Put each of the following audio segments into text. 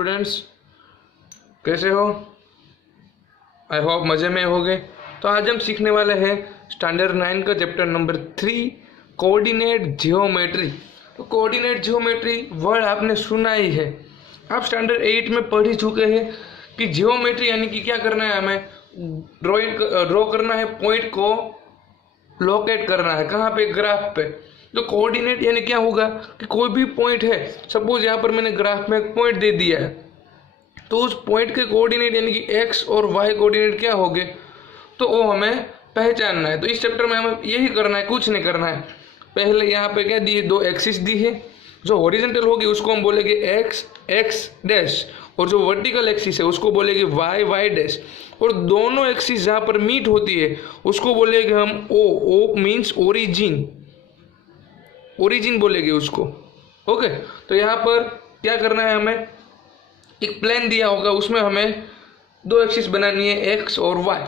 Students, कैसे हो? I hope मज़े में होगे। तो आज हम सीखने वाले हैं स्टैंडर्ड 9 का चैप्टर नंबर 3 कोऑर्डिनेट जियोमेट्री। तो कोऑर्डिनेट जियोमेट्री वर्ड आपने सुना ही है, आप स्टैंडर्ड 8 में पढ़ ही चुके हैं कि जियोमेट्री यानी कि क्या करना है, हमें ड्रॉ करना है, पॉइंट को लोकेट करना है, कहाँ पे? ग्राफ पे। तो कोऑर्डिनेट यानी क्या होगा कि कोई भी पॉइंट है, सपोज यहाँ पर मैंने ग्राफ में एक पॉइंट दे दिया है, तो उस पॉइंट के कोऑर्डिनेट यानी कि एक्स और वाई कोऑर्डिनेट क्या होंगे, तो वो हमें पहचानना है। तो इस चैप्टर में हमें यही करना है, कुछ नहीं करना है। पहले यहाँ पे क्या दिए, दो एक्सिस दी है, जो हॉरिजॉन्टल होगी उसको हम बोलेंगे एक्स एक्स डैश, और जो वर्टिकल एक्सिस है उसको बोलेंगे वाई वाई डैश, और दोनों एक्सिस जहाँ पर मीट होती है उसको बोलेंगे हम ओ। ओ मीन्स ओरिजिन, ओरिजिन बोलेंगे उसको। ओके, तो यहाँ पर क्या करना है, हमें एक प्लेन दिया होगा, उसमें हमें दो एक्सिस बनानी है, एक्स और वाई।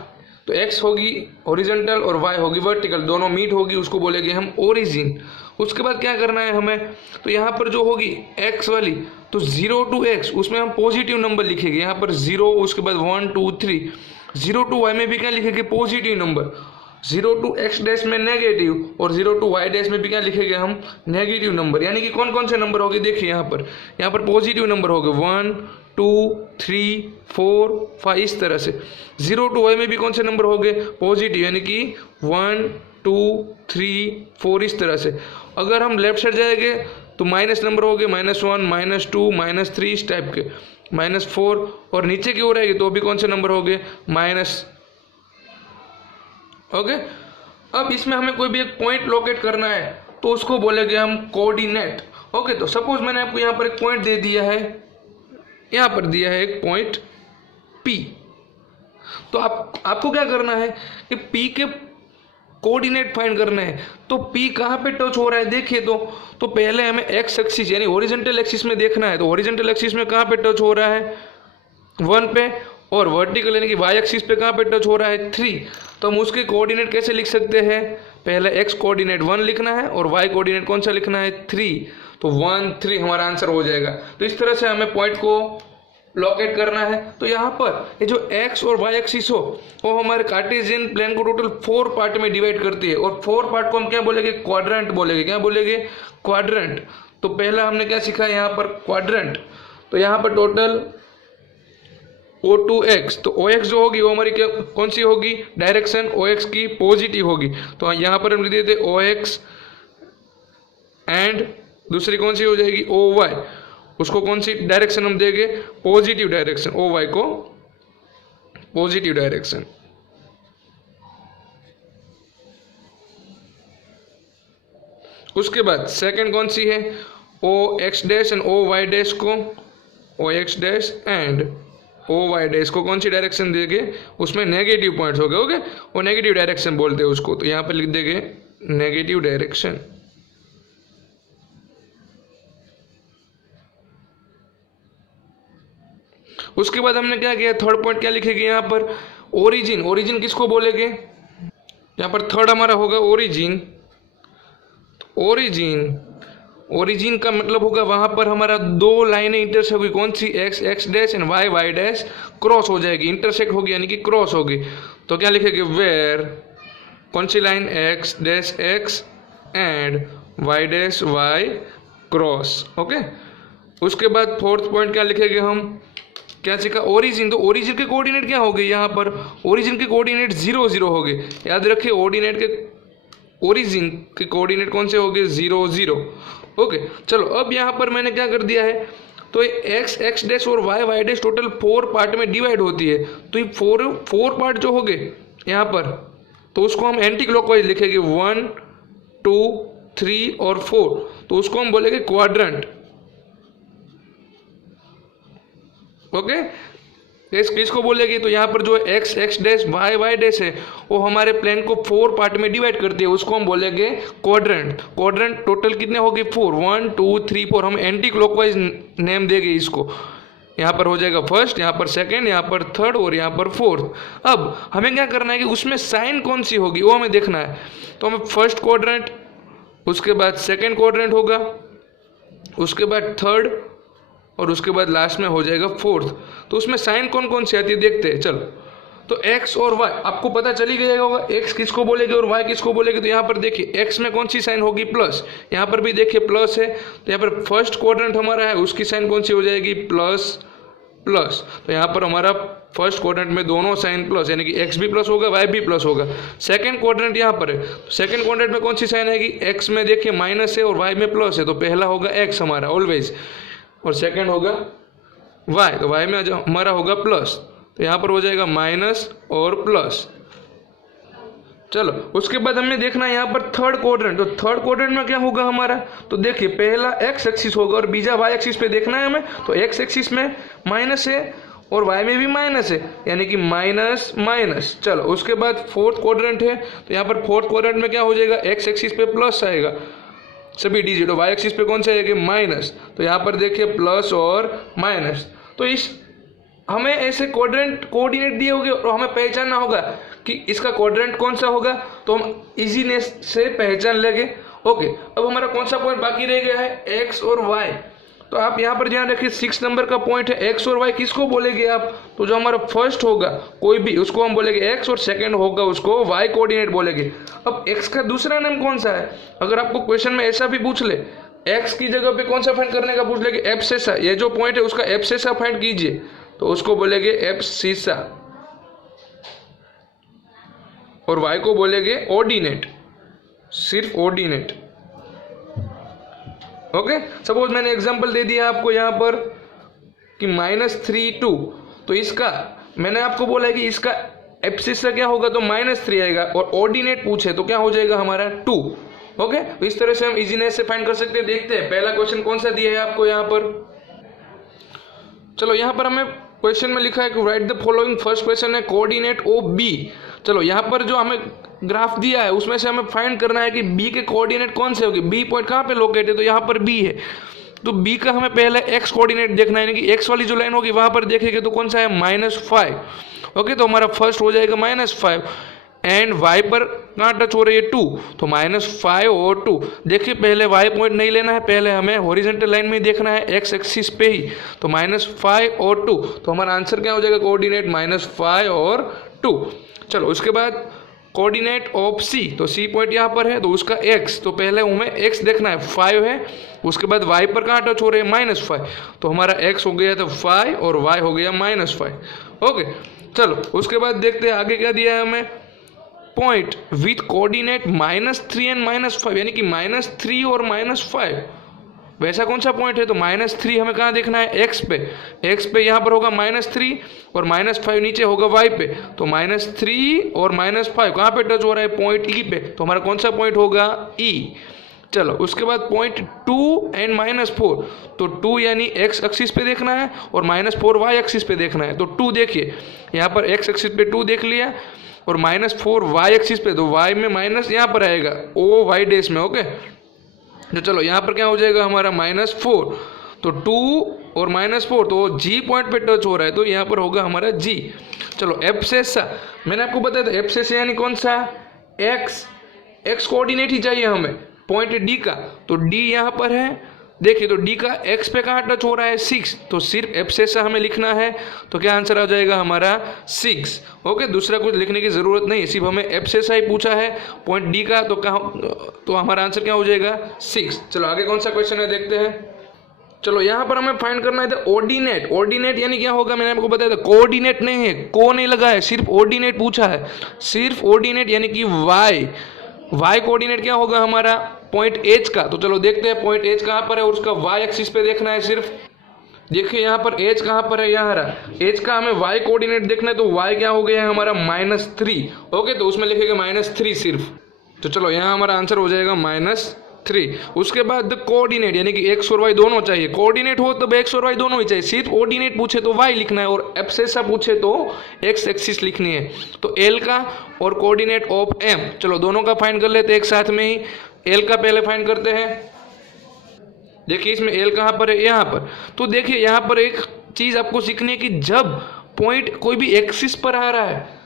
तो एक्स होगी हॉरिजॉन्टल और वाई होगी वर्टिकल, दोनों मीट होगी, उसको बोलेंगे हम ओरिजिन। उसके बाद क्या करना है हमें, तो यहाँ पर जो होगी एक्स वाली, तो 0 to x उसमें हम पॉजिटिव नंबर लिखेंगे, यहाँ पर 0, उसके बाद 1 2 3। 0 to y में भी क्या लिखेंगे, positive number. 0 to x dash में नेगेटिव, और 0 to y डैश में भी क्या लिखेंगे हम, नेगेटिव नंबर। यानी कि कौन कौन से नंबर होंगे, देखिए यहाँ पर पॉजिटिव नंबर होंगे 1 2 3 4 5, इस तरह से। 0 to y में भी कौन से नंबर होंगे, पॉजिटिव, यानी कि 1 2 3 4, इस तरह से। अगर हम लेफ्ट साइड जाएंगे तो माइनस नंबर हो गए, -1 -2 -3, इस टाइप के, -4, और नीचे की ओर आएगी तो भी कौन से नंबर हो गए, माइनस। ओके, अब इसमें हमें कोई भी एक पॉइंट लोकेट करना है तो उसको बोलेंगे हम कोऑर्डिनेट। ओके, तो सपोज मैंने आपको यहाँ पर एक पॉइंट दे दिया है, यहाँ पर दिया है एक पॉइंट P। तो आपको क्या करना है कि P के कोऑर्डिनेट फाइंड करने हैं। तो P कहाँ पे टच हो रहा है, देखिए तो पहले हमें एक्स एक्सिस यानी हॉरिजॉन्टल एक्सिस में देखना है। तो हॉरिजॉन्टल एक्सिस में कहाँ पे टच हो रहा है, 1 पे, और वर्टिकल यानी कि वाई एक्सिस पे कहाँ पे टच हो रहा है, 3। तो हम उसके कोऑर्डिनेट कैसे लिख सकते हैं, पहले एक्स कोऑर्डिनेट 1 लिखना है और वाई कोऑर्डिनेट कौन सा लिखना है, 3। तो 1 3 हमारा आंसर हो जाएगा। तो इस तरह से हमें पॉइंट को लोकेट करना है। तो यहाँ पर ये जो एक्स और वाई एक्सिस हो वो हमारे कार्टेशियन प्लेन को टोटल 4 पार्ट में डिवाइड करती है, और 4 पार्ट को हम क्या बोलेंगे, क्वाड्रेंट बोलेंगे। क्या बोलेंगे, क्वाड्रेंट। तो पहला हमने क्या सीखा है यहाँ पर, क्वाड्रेंट। तो यहाँ पर टोटल O2x, तो OX जो होगी वो हमारी क्या कौन सी होगी, डायरेक्शन OX की पॉजिटिव होगी। तो यहाँ पर हम लिख देते OX, एंड दूसरी कौन सी हो जाएगी, OY, उसको कौन सी डायरेक्शन हम देंगे, पॉजिटिव डायरेक्शन, OY को पॉजिटिव डायरेक्शन। उसके बाद सेकंड कौन सी है, OX dash and OY dash को, OX dash and OY dash को कौन सी डायरेक्शन देंगे, उसमें नेगेटिव पॉइंट्स हो गए। ओके, वो नेगेटिव डायरेक्शन बोलते हैं उसको। तो यहाँ पर लिख देंगे नेगेटिव डायरेक्शन। उसके बाद हमने क्या किया, थर्ड पॉइंट क्या लिखेंगे यहाँ पर, ओरिजिन। ओरिजिन किसको बोलेंगे, यहाँ पर थर्ड हमारा होगा ओरिजिन। ओरिजिन, ओरिजिन का मतलब होगा वहां पर हमारा दो लाइनें इंटरसेक्ट होगी, कौन सी, x x dash and y y dash cross हो जाएगी, इंटरसेक्ट होगी यानी कि क्रॉस होगी। तो क्या लिखेंगे, वेयर कौन सी line, x dash x and y dash y cross. Okay, उसके बाद फोर्थ पॉइंट क्या लिखेंगे हम, क्या सीखा, ओरिजिन। तो ओरिजिन के कोऑर्डिनेट क्या हो गए, यहाँ पर ओरिजिन के कोऑर्डिनेट 0 0 हो गए। याद रखिए ओरिजिन के कोऑर्डिनेट कौन से हो गए, 0 0। ओके, चलो अब यहाँ पर मैंने क्या कर दिया है, तो एक्स एक्स डैश और y y dash total 4 part में डिवाइड होती है। तो ये 4 पार्ट जो हो गए यहाँ पर, तो उसको हम एंटी क्लॉकवाइज लिखेंगे, 1 2 3 और 4। तो उसको हम बोलेंगे क्वाड्रेंट। ओके, किसको बोलेगी, तो यहाँ पर जो x x dash y y dash है वो हमारे प्लेन को 4 पार्ट में डिवाइड करती है, उसको हम बोलेंगे क्वाड्रेंट। क्वाड्रेंट टोटल कितने हो गए, 4, 1 2 3 4। हम एंटी क्लॉकवाइज नेम देंगे इसको। यहाँ पर हो जाएगा फर्स्ट, यहाँ पर सेकंड, यहाँ पर थर्ड और यहाँ पर फोर्थ। अब हमें क्या करना है कि उसमें साइन कौन सी होगी वो हमें देखना है। तो हमें फर्स्ट क्वाड्रेंट, उसके बाद सेकंड क्वाड्रेंट होगा, उसके बाद थर्ड, और उसके बाद लास्ट में हो जाएगा 4th। तो उसमें साइन कौन कौन सी आती है देखते हैं। चलो, तो x और y आपको पता चली गया होगा, x किसको बोलेगी और y किसको बोलेगी। तो यहाँ पर देखिए x में कौन सी साइन होगी, प्लस। यहाँ पर भी देखिए प्लस है, तो यहाँ पर फर्स्ट क्वाड्रेंट हमारा है, उसकी साइन कौन सी हो जाएगी, प्लस प्लस। तो यहाँ पर हमारा फर्स्ट क्वाड्रेंट में दोनों साइन प्लस, यानी कि x भी प्लस होगा, y भी प्लस होगा। सेकंड क्वाड्रेंट यहाँ पर है, तो सेकंड क्वाड्रेंट में कौन सी साइन आएगी, x में देखिए माइनस है और y में प्लस है, तो पहला होगा x हमारा ऑलवेज, और सेकंड होगा y, तो y में हमारा होगा प्लस, तो यहाँ पर हो जाएगा माइनस और प्लस। चलो, उसके बाद हमें देखना है यहाँ पर थर्ड क्वाड्रेंट। तो थर्ड क्वाड्रेंट में क्या होगा हमारा, तो देखिए पहला x एक्सिस होगा और बीजा y एक्सिस पे देखना है हमें। तो x एक्सिस में माइनस है और y में भी माइनस है, यानी कि माइनस माइनस। चलो, उसके बाद फोर्थ क्वाड्रेंट है, तो यहाँ पर फोर्थ क्वाड्रेंट में क्या हो जाएगा, x एक्सिस पे प्लस आएगा सभी डिजिट, y एक्सिस पे कौन सा आएगा, माइनस। तो यहाँ पर देखिए प्लस और माइनस। तो इस हमें ऐसे क्वाड्रेंट कोऑर्डिनेट दिए होंगे और हमें पहचानना होगा कि इसका क्वाड्रेंट कौन सा होगा, तो हम इजीनेस से पहचान लेंगे। ओके, अब हमारा कौन सा पॉइंट बाकी रह गया है, x और y। तो आप यहाँ पर ध्यान रखिए 6 नंबर का पॉइंट है, x और y किसको बोलेंगे आप, तो जो हमारा फर्स्ट होगा कोई भी उसको हम बोलेंगे x और सेकंड होगा उसको y कोऑर्डिनेट बोलेंगे। अब x का दूसरा नाम कौन सा है, अगर आपको क्वेश्चन में ऐसा भी पूछ ले, x की जगह पे कौन सा फाइंड करने का पूछ ले कि एब्सेसा, ये जो पॉइंट है उसका एब्सेसा फाइंड कीजिए, तो उसको बोलेंगे एब्सिसा, और y को बोलेंगे ऑर्डिनेट, सिर्फ ऑर्डिनेट। ओके, सपोज मैंने एग्जांपल दे दिया आपको यहाँ पर कि -3 2, तो इसका मैंने आपको बोला है कि इसका एब्सिसा क्या होगा, तो -3 आएगा, और ऑर्डिनेट पूछे तो क्या हो जाएगा हमारा 2। ओके, तो इस तरह से हम इजीनेस से फाइंड कर सकते हैं। देखते हैं पहला क्वेश्चन कौन सा दिया है आपको यहाँ पर। चलो, यहाँ पर हमें क्वेश्चन में लिखा है कि right the following, first question है कोऑर्डिनेट ऑफ बी। चलो, यहाँ पर जो हमें ग्राफ दिया है उसमें से हमें फाइंड करना है कि बी के कोऑर्डिनेट कौन से होंगे, बी पॉइंट कहाँ पे लोकेट है, तो यहाँ पर बी है, तो बी का हमें पहले एक्स कोऑर्डिनेट देखना है, यानी कि एक्स वाली जो लाइन होगी वहाँ पर देखेंगे तो कौन सा है, -5। ओके, तो हमारा फर्स्ट हो जाएगा -5, एंड y पर कहाँ टच हो रही है, 2, तो -5 और 2। देखिए पहले y पॉइंट नहीं लेना है, पहले हमें हॉरिजॉन्टल लाइन में ही देखना है, x एक्सिस पे ही, तो -5 और 2, तो हमारा आंसर क्या हो जाएगा, कोऑर्डिनेट -5 और 2। चलो, उसके बाद कोऑर्डिनेट ऑफ c, तो c पॉइंट यहाँ पर है, तो उसका x, तो पहले हमें x देखना है, 5 है, उसके बाद y पर कहाँ टच हो रहे हैं, -5, तो हमारा x हो गया था 5 और y हो गया -5। ओके, चलो उसके बाद देखते हैं आगे क्या दिया है हमें, पॉइंट विथ कोऑर्डिनेट -3 एंड -5, यानी कि -3 और -5, वैसा कौन सा पॉइंट है, तो -3 हमें कहाँ देखना है, x पे यहाँ पर होगा -3 और -5 नीचे होगा y पे, तो -3 और -5 कहाँ पे टच हो रहा है, पॉइंट E पे, तो हमारा कौन सा पॉइंट होगा, E। चलो, उसके बाद पॉइंट 2 एंड -4, तो 2 यानी x एक्सिस पे देखना है और -4 y एक्सिस पे देखना है, तो 2 देखिए यहाँ पर x एक्सिस पे 2 देख लिया और -4 y एक्सिस पे, तो y में माइनस यहाँ पर आएगा ओ y डैश में। ओके, तो चलो यहाँ पर क्या हो जाएगा हमारा -4, तो 2 और -4, तो g पॉइंट पे टच हो रहा है, तो यहाँ पर होगा हमारा g। चलो, एब्सेसा मैंने आपको बताया था, एब्सेसा यानी कौन सा, x कोऑर्डिनेट ही चाहिए हमें पॉइंट d का, तो d यहाँ पर है, देखिए तो d का x पे कहाँ टच हो रहा है, 6, तो सिर्फ एब्सेसा हमें लिखना है, तो क्या आंसर आ जाएगा हमारा 6। ओके, दूसरा कुछ लिखने की ज़रूरत नहीं, सिर्फ हमें एब्सेसा ही पूछा है पॉइंट d का, तो हमारा आंसर क्या हो जाएगा, 6। चलो आगे कौन सा क्वेश्चन है देखते हैं। चलो, यहाँ पर हमें फाइंड करना है ऑर्डिनेट। ऑर्डिनेट यानी क्या होगा, मैंने आपको बताया था, कोऑर्डिनेट नहीं है, को नहीं लगा है, सिर्फ ऑर्डिनेट पूछा है, सिर्फ ऑर्डिनेट यानी कि y कोऑर्डिनेट क्या होगा हमारा, पॉइंट H का। तो चलो देखते हैं पॉइंट H कहाँ पर है और उसका y एक्सिस पे देखना है सिर्फ। देखिए यहाँ पर H कहाँ पर है, यहाँ रहा, H का हमें y कोऑर्डिनेट देखना है, तो y क्या हो गया है हमारा -3। ओके, तो उसमें लिखेगा -3 सिर्फ, तो चलो यहाँ हमारा आंसर हो जाएगा -3। उसके बाद कोऑर्डिनेट यानी कि x और y दोनों चाहिए, कोऑर्डिनेट हो तब x और y दोनों ही चाहिए, सिर्फ ऑर्डिनेट पूछे तो y लिखना है और एब्सेसा पूछे तो x एक्सिस लिखनी है, तो l का और कोऑर्डिनेट ऑफ m। चलो दोनों का फाइंड कर लेते हैं एक साथ में ही। l का पहले फाइंड करते हैं। देखिए इसमें l कहाँ पर है, यहाँ पर, तो देखिए यहाँ पर एक चीज़ आपको सीखनी है कि जब पॉइंट कोई भी एक्सिस पर आ रहा है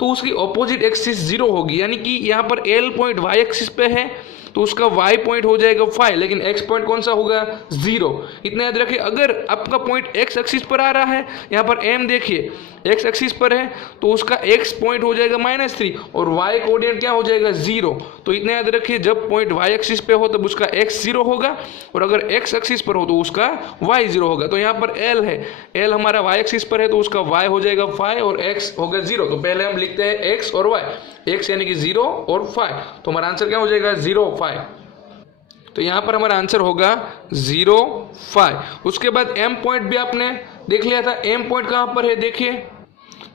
तो उसकी ऑपोजिट एक्सिस 0 होगी, यानी कि यहाँ पर l पॉइंट y एक्सिस पे है तो उसका y पॉइंट हो जाएगा 5, लेकिन x पॉइंट कौन सा होगा 0। इतना याद रखिए, अगर आपका पॉइंट x एक्सिस पर आ रहा है, यहाँ पर m देखिए x एक्सिस पर है, तो उसका x पॉइंट हो जाएगा -3 और y कोऑर्डिनेट क्या हो जाएगा 0। तो इतना याद रखिए, जब पॉइंट y एक्सिस पे हो तब उसका x 0 होगा और अगर x एक्सिस पर हो तो उसका y 0 होगा। तो यहाँ पर l है, l हमारा y एक्सिस पर है तो उसका y हो जाएगा 5 और x होगा 0। तो पहले हम लिखते हैं x और y, x यानी कि 0 और 5, तो हमारा आंसर क्या हो जाएगा 0 5। तो यहाँ पर हमारा आंसर होगा 0 5। उसके बाद m पॉइंट भी आपने देख लिया था, m पॉइंट कहाँ पर है देखिए,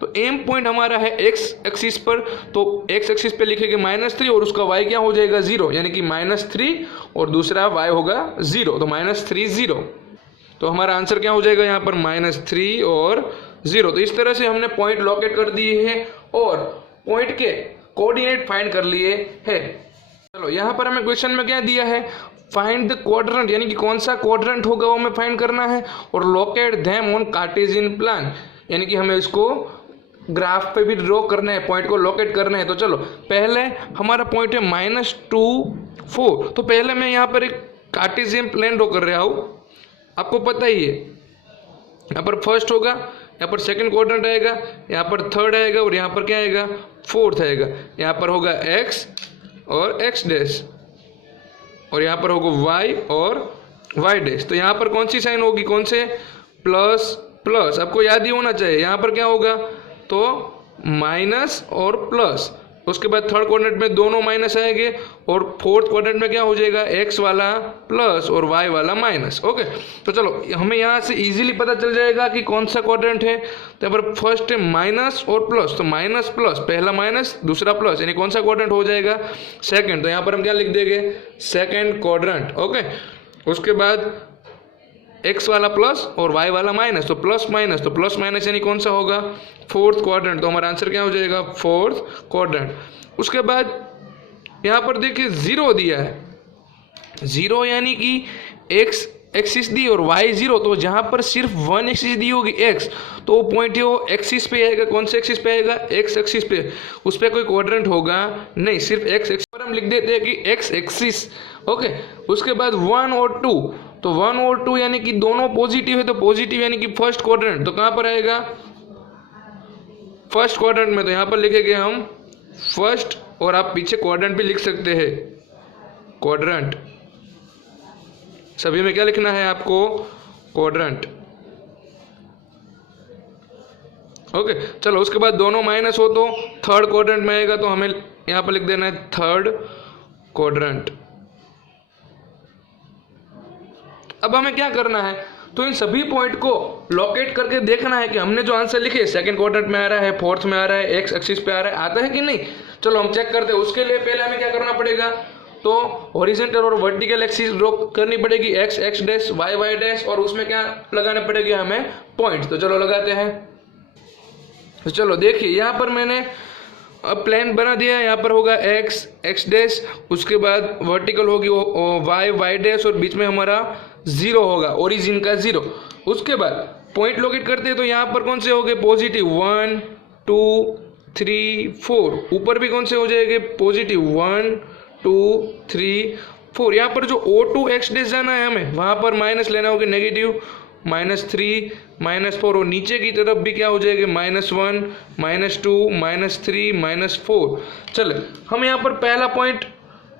तो m पॉइंट हमारा है x एक्सिस पर, तो x एक्सिस पे लिखेंगे -3 और उसका y क्या हो जाएगा 0, यानी कि -3 और दूसरा y होगा 0, तो -3 0। तो हमारा आंसर क्या हो जाएगा यहाँ पर -3 और 0। तो इस तरह से हमने पॉइंट लोकेट कर दिए हैं और पॉइंट के कोऑर्डिनेट फाइंड कर लिए हैं। चलो यहाँ पर हमें क्वेश्चन में क्या दिया है, फाइंड द क्वाड्रेंट, यानी कि कौन सा क्वाड्रेंट होगा वो हमें फाइंड करना है, और locate them on Cartesian plan, यानी कि हमें इसको ग्राफ पे भी ड्रॉ करना है, पॉइंट को लोकेट करना है। तो चलो पहले हमारा पॉइंट है -2 4, तो पहले मैं यहाँ पर एक कार्टेशियन प्लान ड्रॉ कर रहा हूँ, आपको पता ही है यहाँ पर फर्स्ट होगा, यहाँ पर सेकंड क्वाड्रेंट आएगा, यहाँ पर थर्ड आएगा और यहाँ पर क्या आएगा फोर्थ आएगा। यहाँ पर होगा x और x डैश और यहाँ पर होगा y और y डैश। तो यहाँ पर कौन सी साइन होगी, कौन से प्लस प्लस, आपको याद ही होना चाहिए। यहाँ पर क्या होगा तो माइनस और प्लस, उसके बाद थर्ड क्वाड्रेंट में दोनों माइनस आएंगे और फोर्थ क्वाड्रेंट में क्या हो जाएगा x वाला प्लस और y वाला माइनस। ओके, तो चलो हमें यहाँ से इजीली पता चल जाएगा कि कौन सा क्वाड्रेंट है। तो यहाँ पर फर्स्ट है माइनस और प्लस, तो माइनस प्लस, पहला माइनस दूसरा प्लस, यानी कौन सा क्वाड्रेंट हो जाएगा सेकंड। तो यहाँ पर हम क्या लिख देंगे सेकंड क्वाड्रेंट। ओके, उसके बाद x वाला प्लस और y वाला माइनस, तो प्लस माइनस, तो प्लस माइनस यानी कौन सा होगा फोर्थ क्वाड्रेंट। तो हमारा आंसर क्या हो जाएगा फोर्थ क्वाड्रेंट। उसके बाद यहाँ पर देखिए 0 दिया है, 0 यानी कि x एक्सिस दी और y 0, तो जहाँ पर सिर्फ 1 एक्सिस दी होगी x, तो वो पॉइंट है वो एक्सिस पे आएगा। कौन से एक्सिस पे आएगा x एक्सिस पे, उस पर कोई क्वाड्रेंट होगा नहीं, सिर्फ x एक्सिस पर हम लिख देते हैं कि x एक्सिस। ओके, उसके बाद 1 और 2, तो 1 और 2 यानी कि दोनों पॉजिटिव है, तो पॉजिटिव यानी कि फर्स्ट क्वाड्रेंट, तो कहाँ पर आएगा फर्स्ट क्वाड्रेंट में। तो यहाँ पर लिखेंगे हम फर्स्ट, और आप पीछे क्वाड्रेंट भी लिख सकते हैं क्वाड्रेंट, सभी में क्या लिखना है आपको क्वाड्रेंट। ओके, चलो उसके बाद दोनों माइनस हो तो थर्ड क्वाड्रेंट में आएगा, तो हमें यहाँ पर लिख देना है थर्ड क्वाड्रेंट। अब हमें क्या करना है, तो इन सभी पॉइंट को लोकेट करके देखना है कि हमने जो आंसर लिखे सेकंड क्वाड्रेंट में आ रहा है, फोर्थ में आ रहा है, एक्स एक्सिस पे आ रहा है, आता है कि नहीं। चलो हम चेक करते हैं। उसके लिए पहले हमें क्या करना पड़ेगा, तो हॉरिजॉन्टल और वर्टिकल एक्सिस ड्रॉ करनी पड़ेगी, x x dash y y dash, और उसमें क्या लगाने पड़ेगी हमें पॉइंट। तो चलो लगाते हैं। तो चलो देखिए यहाँ पर मैंने अब प्लेन बना दिया है, यहाँ पर होगा एक्स एक्स डैश, उसके बाद वर्टिकल होगी वाई वाई डैश और बीच में हमारा 0 होगा, ओरिजिन का 0। उसके बाद पॉइंट लोकेट करते हैं, तो यहाँ पर कौन से हो गए पॉजिटिव 1 2 3 4, ऊपर भी कौन से हो जाएंगे पॉजिटिव 1 2 3 4। यहाँ पर जो O2 एक्स डैश जाना है हमें, वहाँ पर माइनस लेना होगा नेगेटिव -3 -4, और नीचे की तरफ भी क्या हो जाएगा -1 -2 -3 -4। चलो हम यहाँ पर पहला पॉइंट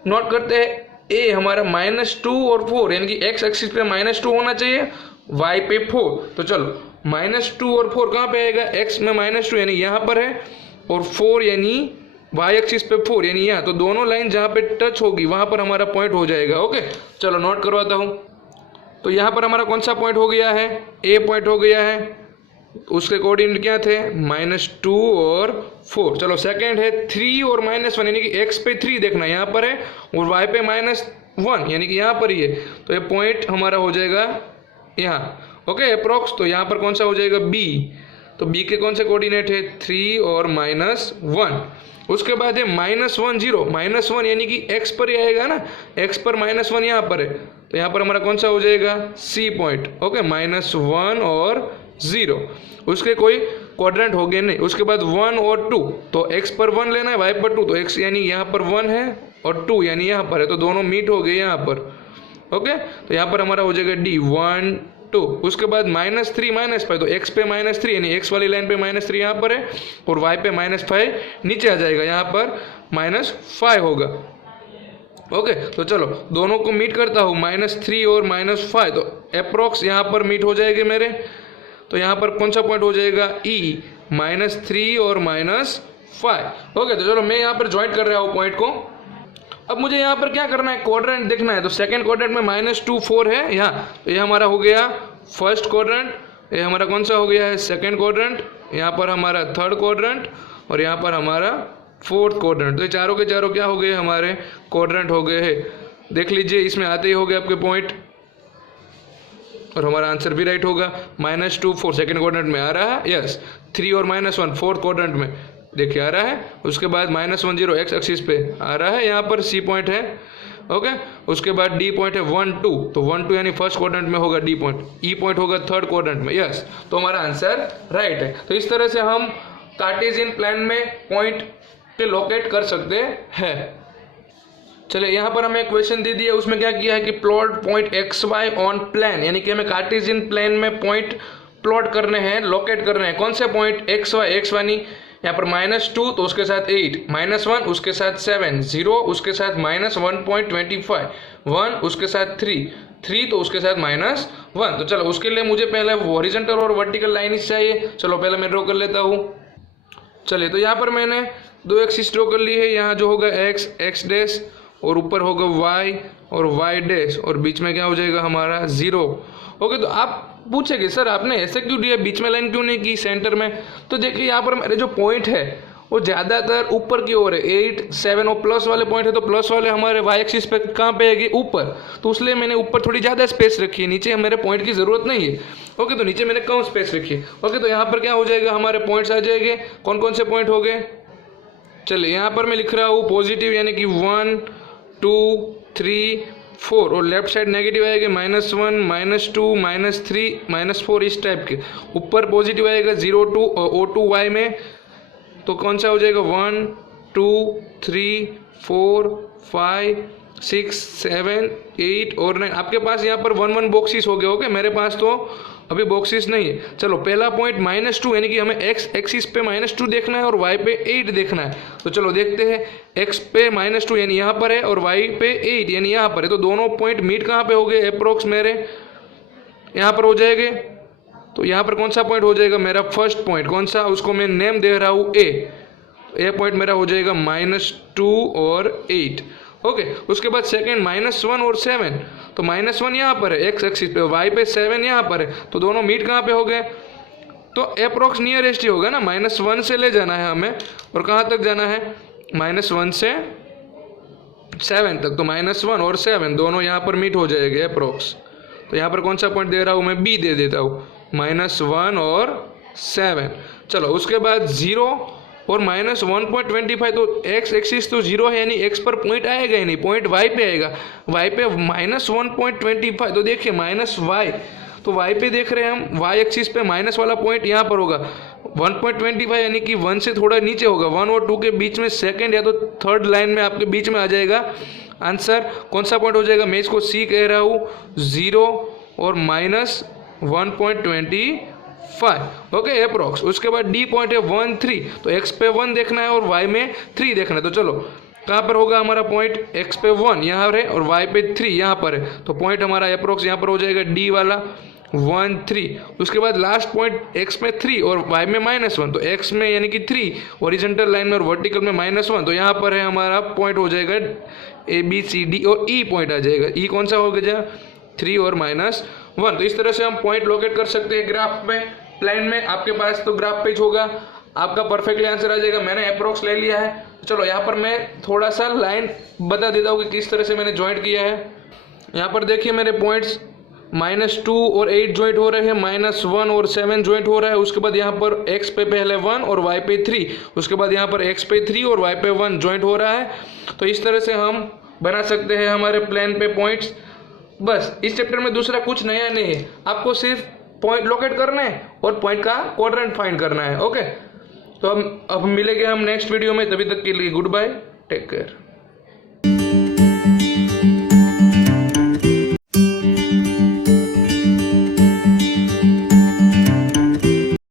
नोट करते हैं, ए हमारा -2 और 4, यानी कि एक्स एक्सिस पे -2 होना चाहिए, वाई पे 4। तो चलो -2 और 4 कहाँ पे आएगा, एक्स में -2 यानी यहाँ पर है, और 4 यानी वाई एक्सिस पे 4 यानी यहाँ। तो दोनों लाइन जहाँ पे टच होगी वहाँ पर हमारा पॉइंट हो जाएगा। ओके, चलो नोट करवाता हूँ। तो यहाँ पर हमारा कौन सा पॉइंट हो गया है, ए पॉइंट हो गया है, उसके कोऑर्डिनेट क्या थे -2 और 4। चलो सेकंड है 3 और -1, यानी कि एक्स पे 3 देखना यहाँ पर है और वाई पे -1 यानी कि यहाँ पर ही है, तो ये पॉइंट हमारा हो जाएगा यहाँ। ओके अप्रोक्स, तो यहाँ पर कौन सा हो जाएगा बी, तो बी के कौन से कोऑर्डिनेट है 3 और -1। उसके बाद है -1 0, -1 यानी कि एक्स पर ही आएगा ना, एक्स पर -1 यहाँ पर है, तो यहाँ पर हमारा कौन सा हो जाएगा सी पॉइंट। ओके, -1 और 0, उसके कोई क्वाड्रेंट हो गए नहीं। उसके बाद 1 और 2, तो x पर 1 लेना है, y पर 2, तो x यानी यहाँ पर 1 है और 2 यानी यहाँ पर है, तो दोनों मीट हो गए यहाँ पर। ओके, तो यहाँ पर हमारा हो जाएगा डी 1 2। उसके बाद -3 -5, तो x पे -3 यानी x वाली लाइन पे -3 यहाँ पर है और y पे -5 नीचे आ जाएगा, यहाँ पर -5 होगा। ओके, तो चलो दोनों को मीट करता हूँ, -3 और -5, तो अप्रोक्स यहाँ पर मीट हो जाएंगे मेरे। तो यहाँ पर कौन सा पॉइंट हो जाएगा, ई -3 और -5। ओके, तो चलो मैं यहाँ पर ज्वाइंट कर रहा हूँ पॉइंट को। अब मुझे यहाँ पर क्या करना है, क्वाड्रेंट देखना है। तो सेकंड क्वाड्रेंट में -2 4 है यहाँ, तो ये हमारा हो गया फर्स्ट क्वाड्रेंट, ये हमारा कौन सा हो गया है, सेकंड क्वाड्रेंट, यहाँ पर हमारा थर्ड क्वाड्रेंट और यहाँ पर हमारा फोर्थ क्वाड्रेंट। तो ये चारों के चारों क्या हो गए, हमारे क्वाड्रेंट हो गए हैं। देख लीजिए, इसमें आते ही हो गए आपके पॉइंट और हमारा आंसर भी राइट होगा। -2 4 सेकंड क्वाड्रेंट में आ रहा है, यस। 3 और -1 फोर्थ क्वाड्रेंट में देखिए आ रहा है। उसके बाद -1 0 एक्स एक्सिस पे आ रहा है, यहाँ पर सी पॉइंट है। ओके, उसके बाद डी पॉइंट है 1 2, तो 1 2 यानी फर्स्ट क्वाड्रेंट में होगा डी पॉइंट, ई पॉइंट होगा थर्ड क्वाड्रेंट में, यस। तो हमारा आंसर राइट है। तो इस तरह से हम कार्टेशियन प्लान में पॉइंट पे लोकेट कर सकते हैं। चलिए, यहाँ पर हमें क्वेश्चन दे दिया, उसमें क्या किया है कि plot point x y on plane, यानी कि हमें कार्टेशियन प्लान में पॉइंट प्लॉट करने हैं, लोकेट करने हैं। कौन से पॉइंट, एक्स वाई यहाँ पर -2 तो उसके साथ 8, -1 उसके साथ 7, 0 उसके साथ -1.25, 1 उसके साथ 3 तो उसके साथ -1। तो चलो उसके लिए मुझे पहले हॉरिजॉन्टल और वर्टिकल लाइन चाहिए। चलो पहले मैं ड्रॉ कर लेता हूँ। चलिए, तो यहाँ पर मैंने 2 एक्सिस ड्रॉ कर ली है। यहाँ जो होगा x डैश और ऊपर होगा y और y डैश और बीच में क्या हो जाएगा हमारा 0। ओके, तो आप पूछेंगे सर आपने ऐसे क्यों दिया, बीच में लाइन क्यों नहीं की सेंटर में। तो देखिए, यहाँ पर मेरे जो पॉइंट है वो ज़्यादातर ऊपर की ओर है, 8 7 और प्लस वाले पॉइंट है, तो प्लस वाले हमारे y एक्सिस पे कहाँ पे आएगी, ऊपर। तो इसलिए मैंने ऊपर थोड़ी ज़्यादा स्पेस रखी है, नीचे मेरे पॉइंट की ज़रूरत नहीं है। ओके, तो नीचे मैंने कम स्पेस रखी है। ओके, तो यहाँ पर क्या हो जाएगा, हमारे पॉइंट्स आ जाएंगे। कौन कौन से पॉइंट हो गए, चलिए यहाँ पर मैं लिख रहा हूँ पॉजिटिव, यानी कि 1 2 3 4 और लेफ्ट साइड नेगेटिव आएगा -1 -2 -3 -4 इस टाइप के। ऊपर पॉजिटिव आएगा 0 2 O2 y में, तो कौन सा हो जाएगा 1 2 3 4 5 6 7 8 और 9। आपके पास यहाँ पर 1 1 बॉक्सेस हो गए। ओके, मेरे पास तो अभी बॉक्सेस नहीं है। चलो पहला पॉइंट -2 यानी कि हमें x एक्सिस पे -2 देखना है और y पे 8 देखना है। तो चलो देखते हैं, x पे -2 यानी यहाँ पर है और y पे 8 यानी यहाँ पर है। तो दोनों पॉइंट मीट कहाँ पे हो गए, अप्रोक्स मेरे यहाँ पर हो जाएंगे। तो यहाँ पर कौन सा पॉइंट हो जाएगा, मेरा फर्स्ट पॉइंट कौन सा, उसको मैं नेम दे रहा हूँ ए पॉइंट मेरा हो जाएगा -2 और 8। ओके, उसके बाद सेकंड -1 और 7, तो -1 यहाँ पर है x एक्सिस पे, y पे 7 यहाँ पर है, तो दोनों मीट कहाँ पे हो गए, तो अप्रोक्स नियरेस्ट ही होगा ना। -1 से ले जाना है हमें और कहाँ तक जाना है, -1 से 7 तक, तो -1 और 7 दोनों यहाँ पर मीट हो जाएंगे अप्रोक्स। तो यहाँ पर कौन सा पॉइंट दे रहा हूँ मैं, बी दे देता हूँ, -1 और 7। चलो उसके बाद 0 और -1.25, तो x एक्सिस तो 0 है यानी x पर पॉइंट आएगा ही नहीं, पॉइंट y पे आएगा, y पे -1.25। तो देखिए -y, तो y पे देख रहे हैं हम, y एक्सिस पे माइनस वाला पॉइंट यहाँ पर होगा 1.25 यानी कि 1 से थोड़ा नीचे होगा, 1 और 2 के बीच में सेकंड या तो थर्ड लाइन में आपके बीच में आ जाएगा आंसर। कौन सा पॉइंट हो जाएगा, मैं इसको सी कह रहा हूँ, 0 और -1.25। Okay approx. उसके बाद डी पॉइंट है 1 3, तो x पे 1 देखना है और y में 3 देखना है। तो चलो कहाँ पर होगा हमारा पॉइंट, x पे 1 यहाँ है और y पे 3 यहाँ पर है, तो पॉइंट हमारा अप्रोक्स यहाँ पर हो जाएगा डी वाला 1 3। उसके बाद लास्ट पॉइंट x में 3 और y में -1, तो x में यानी कि 3, ओरिजेंटल लाइन में और वर्टिकल में -1, तो यहाँ पर है हमारा पॉइंट हो जाएगा ए बी सी डी और ई पॉइंट आ जाएगा। ई कौन सा हो गया, 3 और -1। तो इस तरह से हम पॉइंट लोकेट कर सकते हैं ग्राफ में, प्लान में। आपके पास तो ग्राफ पेज होगा, आपका परफेक्टली आंसर आ जाएगा। मैंने अप्रोक्स ले लिया है। चलो यहाँ पर मैं थोड़ा सा लाइन बता देता हूँ कि किस तरह से मैंने ज्वाइंट किया है। यहाँ पर देखिए मेरे पॉइंट्स -2 और 8 ज्वाइंट हो रहे हैं, -1 और 7 ज्वाइंट हो रहा है। उसके बाद यहाँ पर x पे पहले 1 और y पे 3, उसके बाद यहाँ पर x पे 3 और y पे 1 ज्वाइंट हो रहा है। तो इस तरह से हम बना सकते हैं हमारे प्लान पे पॉइंट्स। बस इस चैप्टर में दूसरा कुछ नया नहीं है, आपको सिर्फ पॉइंट लोकेट करना है और पॉइंट का क्वाड्रेंट फाइंड करना है। ओके, तो अब मिलेंगे हम नेक्स्ट वीडियो में, तभी तक के लिए गुड बाय, टेक केयर।